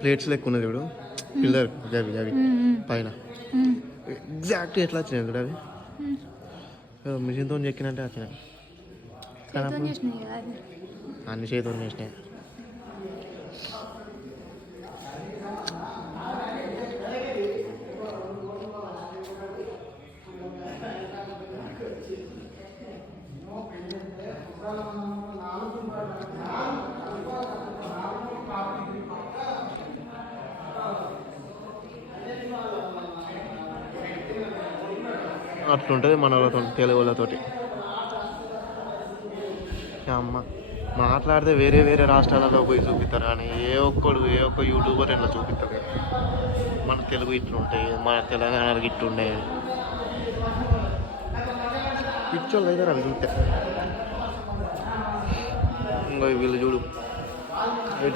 Plates లెక్క ఉన్నది ఇప్పుడు పిల్లర్ అవి అవి పైన ఎగ్జాక్ట్గా ఎట్లా వచ్చినాయి ఇక్కడ అవి మిషన్తో చెక్కినట్టే వచ్చినాయి అన్ని చేతితో చేసినాయి. అట్లుంటుంది మన వాళ్ళతో తెలుగు వాళ్ళతోటి. అమ్మ మాట్లాడితే వేరే వేరే రాష్ట్రాలలో పోయి చూపిస్తారు కానీ ఏ ఒక్క యూట్యూబర్ ఇట్లా చూపిస్తారు. మన తెలుగు ఇట్లుంటాయి, మన తెలంగాణకి ఇట్లుండే పిచ్చోళ్ళు అయితే అవి చూస్తే. ఇంకా వీళ్ళు చూడు